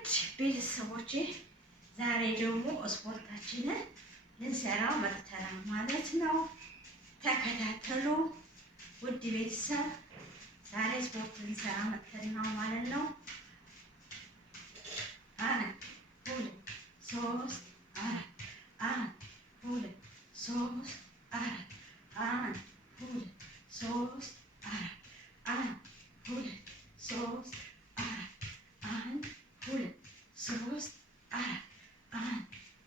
ውድ ቤተሰቦቼ ዛሬ ደግሞ ስፖርታችንን ልንሰራ መጥተናል ማለት ነው። ተከታተሉ ውድ ቤተሰብ። ዛሬ ስፖርት ልንሰራ መጥተናል ማለት ነው። 1 2 3 4 1 2 3 4 1 2 3 4 1 2 3 4 1 2 3 4 1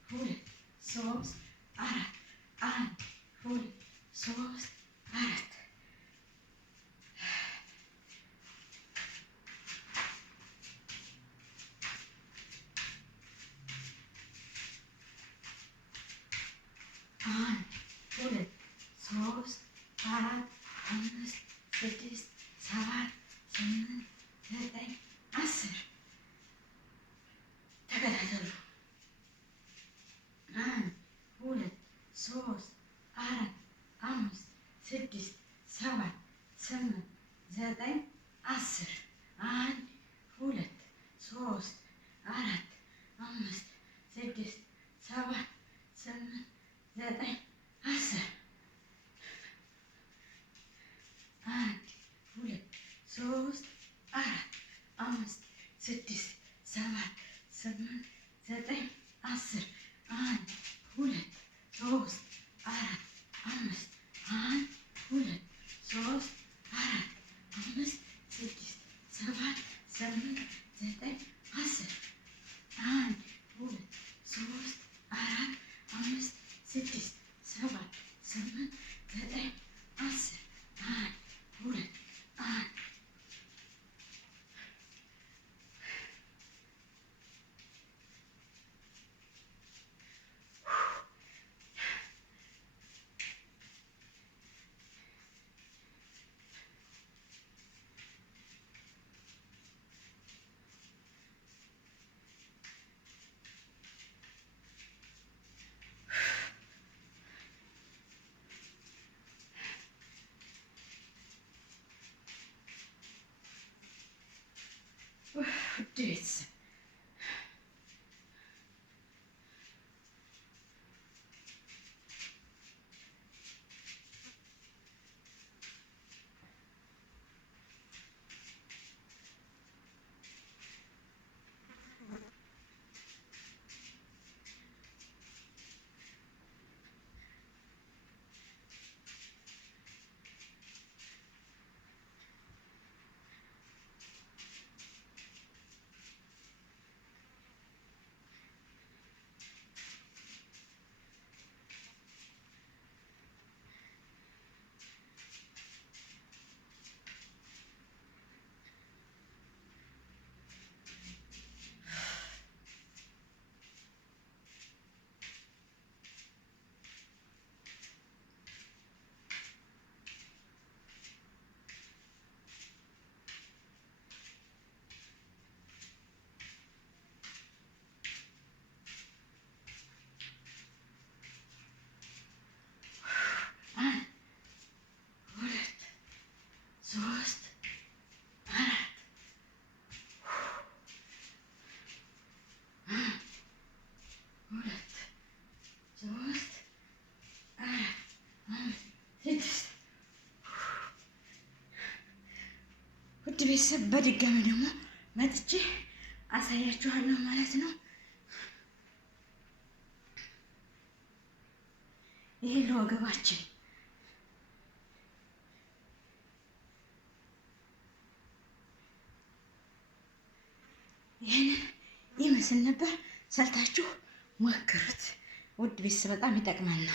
2 3 4 1 2 3 4 1 2 3 4 5 6 7 8 9 10 ተከታተሉ። 1 2 3 4 5 6 7 8 9 10 1 2 3 4 5 6 7 8 9 10 1 2 3 4 5 6 7 8 9 10 1 2 3 4 5 1 2 3 4 5 6 7 8 9 10 1 2 3 4 5 6 7 8 9 10 1 2 1 this. ውድ ቤተሰብ በድጋሚ ደግሞ መጥቼ አሳያችኋለሁ ማለት ነው። ይሄ ለወገባችን ይሄንን ይመስል ነበር። ሰርታችሁ ሞክሩት ውድ ቤተሰብ፣ በጣም ይጠቅመናል።